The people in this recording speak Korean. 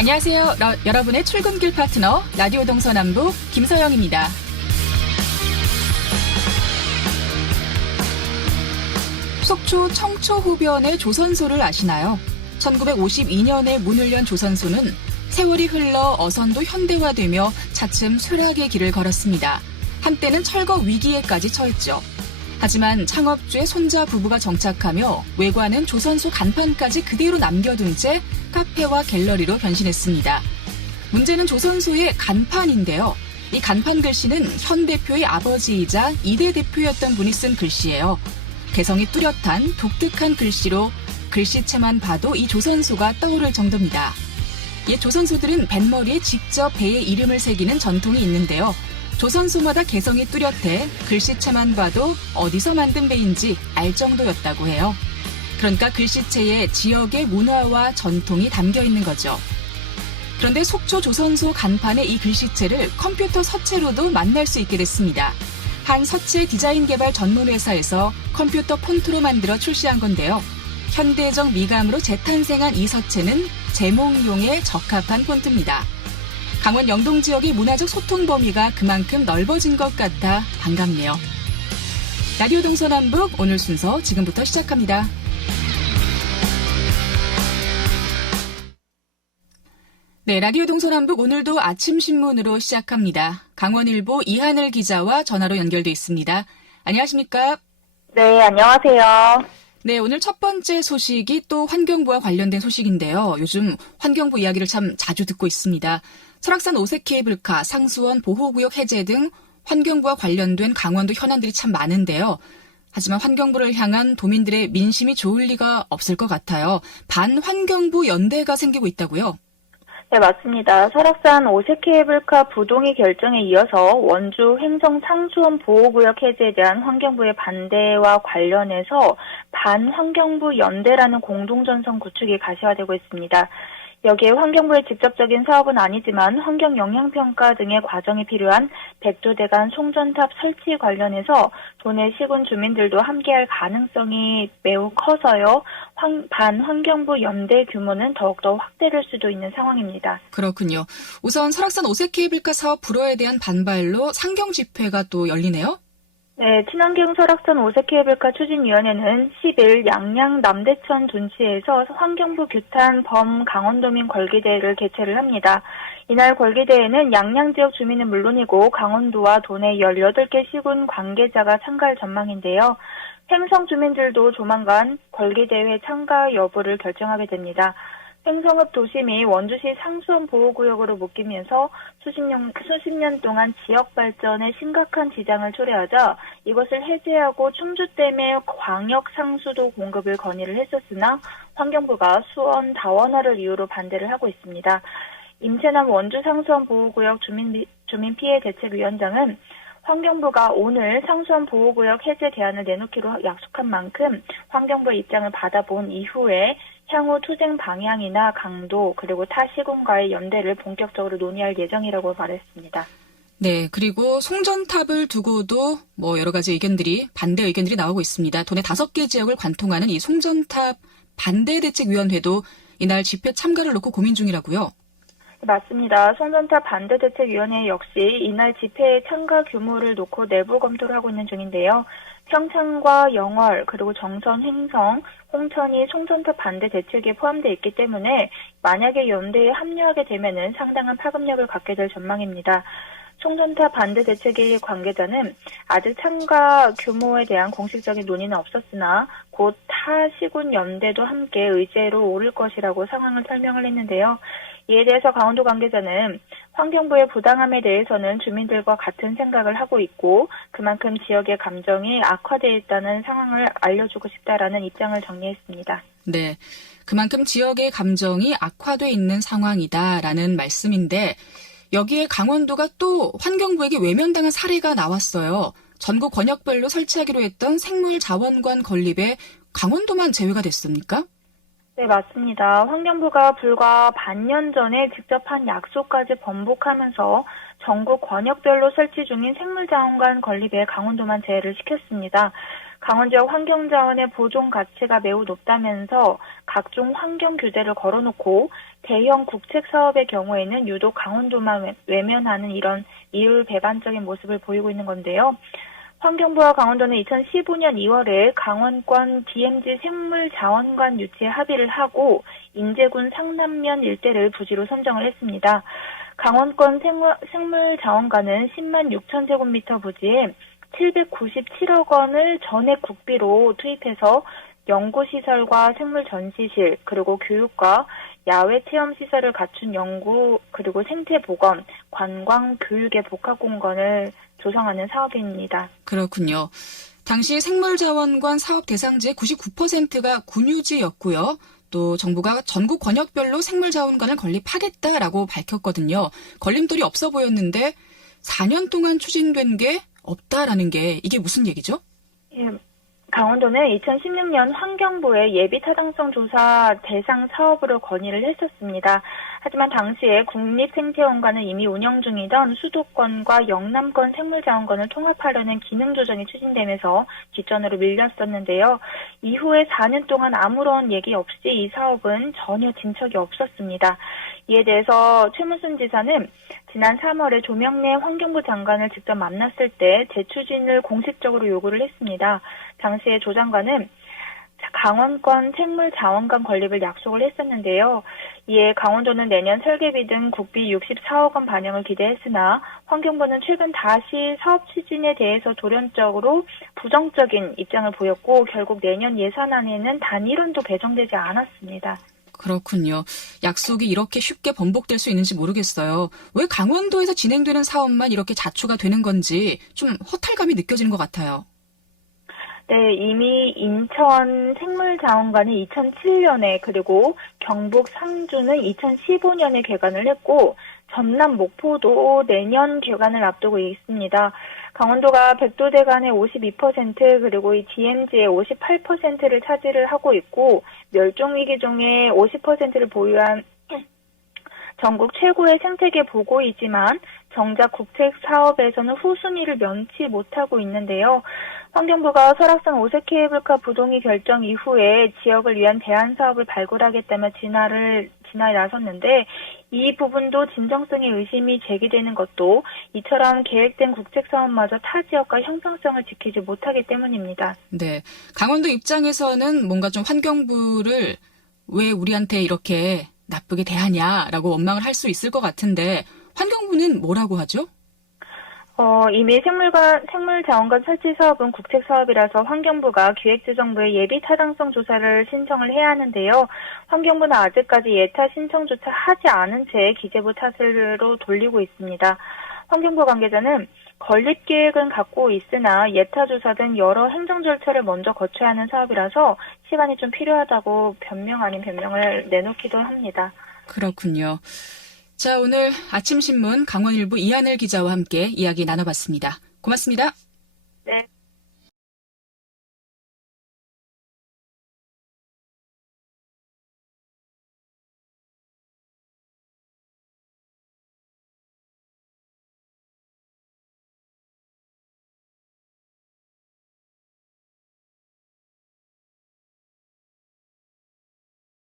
안녕하세요. 여러분의 출근길 파트너 라디오 동서남북 김서영입니다. 속초 청초호변의 조선소를 아시나요? 1952년에 문을 연 조선소는 세월이 흘러 어선도 현대화되며 차츰 쇠락의 길을 걸었습니다. 한때는 철거 위기에까지 처했죠. 하지만 창업주의 손자 부부가 정착하며 외관은 조선소 간판까지 그대로 남겨둔 채 카페와 갤러리로 변신했습니다. 문제는 조선소의 간판인데요. 이 간판 글씨는 현 대표의 아버지이자 2대 대표였던 분이 쓴 글씨예요. 개성이 뚜렷한 독특한 글씨로 글씨체만 봐도 이 조선소가 떠오를 정도입니다. 옛 조선소들은 뱃머리에 직접 배의 이름을 새기는 전통이 있는데요. 조선소마다 개성이 뚜렷해 글씨체만 봐도 어디서 만든 배인지 알 정도였다고 해요. 그러니까 글씨체에 지역의 문화와 전통이 담겨 있는 거죠. 그런데 속초 조선소 간판의 이 글씨체를 컴퓨터 서체로도 만날 수 있게 됐습니다. 한 서체 디자인 개발 전문 회사에서 컴퓨터 폰트로 만들어 출시한 건데요. 현대적 미감으로 재탄생한 이 서체는 제목용에 적합한 폰트입니다. 강원 영동 지역의 문화적 소통 범위가 그만큼 넓어진 것 같아 반갑네요. 라디오 동서남북 오늘 순서 지금부터 시작합니다. 네, 라디오 동서남북 오늘도 아침 신문으로 시작합니다. 강원일보 이하늘 기자와 전화로 연결돼 있습니다. 안녕하십니까? 네, 안녕하세요. 네, 오늘 첫 번째 소식이 또 환경부와 관련된 소식인데요. 요즘 환경부 이야기를 참 자주 듣고 있습니다. 설악산 오색 케이블카, 상수원 보호구역 해제 등 환경부와 관련된 강원도 현안들이 참 많은데요. 하지만 환경부를 향한 도민들의 민심이 좋을 리가 없을 것 같아요. 반환경부 연대가 생기고 있다고요? 네, 맞습니다. 설악산 오색 케이블카 부동의 결정에 이어서 원주 횡성 상수원 보호구역 해제에 대한 환경부의 반대와 관련해서 반환경부 연대라는 공동전선 구축이 가시화되고 있습니다. 여기에 환경부의 직접적인 사업은 아니지만 환경 영향평가 등의 과정이 필요한 백두대간 송전탑 설치 관련해서 도내 시군 주민들도 함께할 가능성이 매우 커서요. 반환경부 연대 규모는 더욱더 확대될 수도 있는 상황입니다. 그렇군요. 우선 설악산 오색 케이블카 사업 불허에 대한 반발로 상경 집회가 또 열리네요? 네, 친환경 설악산 오색 케이블카 추진위원회는 10일 양양 남대천 둔치에서 환경부 규탄 범 강원도민 걸기대회를 개최를 합니다. 이날 걸기대회는 양양 지역 주민은 물론이고 강원도와 도내 18개 시군 관계자가 참가할 전망인데요. 횡성 주민들도 조만간 걸기대회 참가 여부를 결정하게 됩니다. 횡성읍 도심이 원주시 상수원 보호구역으로 묶이면서 수십 년 동안 지역 발전에 심각한 지장을 초래하자 이것을 해제하고 충주댐의 광역 상수도 공급을 건의를 했었으나 환경부가 수원 다원화를 이유로 반대를 하고 있습니다. 임채남 원주 상수원 보호구역 주민 피해 대책위원장은 환경부가 오늘 상수원 보호구역 해제 대안을 내놓기로 약속한 만큼 환경부의 입장을 받아본 이후에 향후 투쟁 방향이나 강도 그리고 타 시군과의 연대를 본격적으로 논의할 예정이라고 말했습니다. 네, 그리고 송전탑을 두고도 여러 가지 반대 의견들이 나오고 있습니다. 도내 5개 지역을 관통하는 이 송전탑 반대대책위원회도 이날 집회 참가를 놓고 고민 중이라고요? 맞습니다. 송전탑 반대대책위원회 역시 이날 집회의 참가 규모를 놓고 내부 검토를 하고 있는 중인데요. 평창과 영월 그리고 정선, 횡성, 홍천이 송전탑 반대 대책에 포함되어 있기 때문에 만약에 연대에 합류하게 되면은 상당한 파급력을 갖게 될 전망입니다. 송전탑 반대 대책의 관계자는 아직 참가 규모에 대한 공식적인 논의는 없었으나 곧 타 시군 연대도 함께 의제로 오를 것이라고 상황을 설명을 했는데요. 이에 대해서 강원도 관계자는 환경부의 부당함에 대해서는 주민들과 같은 생각을 하고 있고 그만큼 지역의 감정이 악화되어 있다는 상황을 알려주고 싶다라는 입장을 정리했습니다. 네, 그만큼 지역의 감정이 악화되어 있는 상황이다라는 말씀인데 여기에 강원도가 또 환경부에게 외면당한 사례가 나왔어요. 전국 권역별로 설치하기로 했던 생물자원관 건립에 강원도만 제외가 됐습니까? 네, 맞습니다. 환경부가 불과 반년 전에 직접 한 약속까지 번복하면서 전국 권역별로 설치 중인 생물자원관 건립에 강원도만 제외를 시켰습니다. 강원 지역 환경자원의 보존 가치가 매우 높다면서 각종 환경 규제를 걸어놓고 대형 국책 사업의 경우에는 유독 강원도만 외면하는 이런 이율배반적인 모습을 보이고 있는 건데요. 환경부와 강원도는 2015년 2월에 강원권 DMZ 생물자원관 유치에 합의를 하고 인제군 상남면 일대를 부지로 선정을 했습니다. 강원권 생물자원관은 10만 6천 제곱미터 부지에 797억 원을 전액 국비로 투입해서 연구시설과 생물 전시실, 그리고 교육과 야외 체험 시설을 갖춘 연구, 그리고 생태 보건, 관광, 교육의 복합 공간을 조성하는 사업입니다. 그렇군요. 당시 생물자원관 사업 대상지의 99%가 군유지였고요. 또 정부가 전국 권역별로 생물자원관을 건립하겠다라고 밝혔거든요. 걸림돌이 없어 보였는데 4년 동안 추진된 게 없다라는 게 이게 무슨 얘기죠? 예, 강원도는 2016년 환경부의 예비 타당성 조사 대상 사업으로 건의를 했었습니다. 하지만 당시에 국립생태원관은 이미 운영 중이던 수도권과 영남권 생물자원관을 통합하려는 기능 조정이 추진되면서 뒷전으로 밀렸었는데요. 이후에 4년 동안 아무런 얘기 없이 이 사업은 전혀 진척이 없었습니다. 이에 대해서 최문순 지사는 지난 3월에 조명래 환경부 장관을 직접 만났을 때 재추진을 공식적으로 요구를 했습니다. 당시에 조 장관은 강원권 생물자원관 건립을 약속을 했었는데요. 이에 강원도는 내년 설계비 등 국비 64억 원 반영을 기대했으나 환경부는 최근 다시 사업 추진에 대해서 돌연적으로 부정적인 입장을 보였고 결국 내년 예산안에는 단일원도 배정되지 않았습니다. 그렇군요. 약속이 이렇게 쉽게 번복될 수 있는지 모르겠어요. 왜 강원도에서 진행되는 사업만 이렇게 자초가 되는 건지 좀 허탈감이 느껴지는 것 같아요. 네, 이미 인천 생물자원관이 2007년에 그리고 경북 상주는 2015년에 개관을 했고 전남 목포도 내년 개관을 앞두고 있습니다. 강원도가 백두대간의 52% 그리고 이 DMZ의 58%를 차지를 하고 있고 멸종위기종의 50%를 보유한 전국 최고의 생태계 보고이지만 정작 국책 사업에서는 후순위를 면치 못하고 있는데요. 환경부가 설악산 오색 케이블카 부동의 결정 이후에 지역을 위한 대안 사업을 발굴하겠다며 진화에 나섰는데 이 부분도 진정성의 의심이 제기되는 것도 이처럼 계획된 국책 사업마저 타 지역과 형평성을 지키지 못하기 때문입니다. 네, 강원도 입장에서는 뭔가 좀 환경부를 왜 우리한테 이렇게 나쁘게 대하냐라고 원망을 할 수 있을 것 같은데 환경부는 뭐라고 하죠? 이미 생물자원관 설치 사업은 국책 사업이라서 환경부가 기획재정부에 예비 타당성 조사를 신청을 해야 하는데요. 환경부는 아직까지 예타 신청조차 하지 않은 채 기재부 탓으로 돌리고 있습니다. 환경부 관계자는 건립 계획은 갖고 있으나 예타 조사 등 여러 행정 절차를 먼저 거쳐야 하는 사업이라서 시간이 좀 필요하다고 변명 아닌 변명을 내놓기도 합니다. 그렇군요. 자, 오늘 아침신문 강원일보 이하늘 기자와 함께 이야기 나눠봤습니다. 고맙습니다.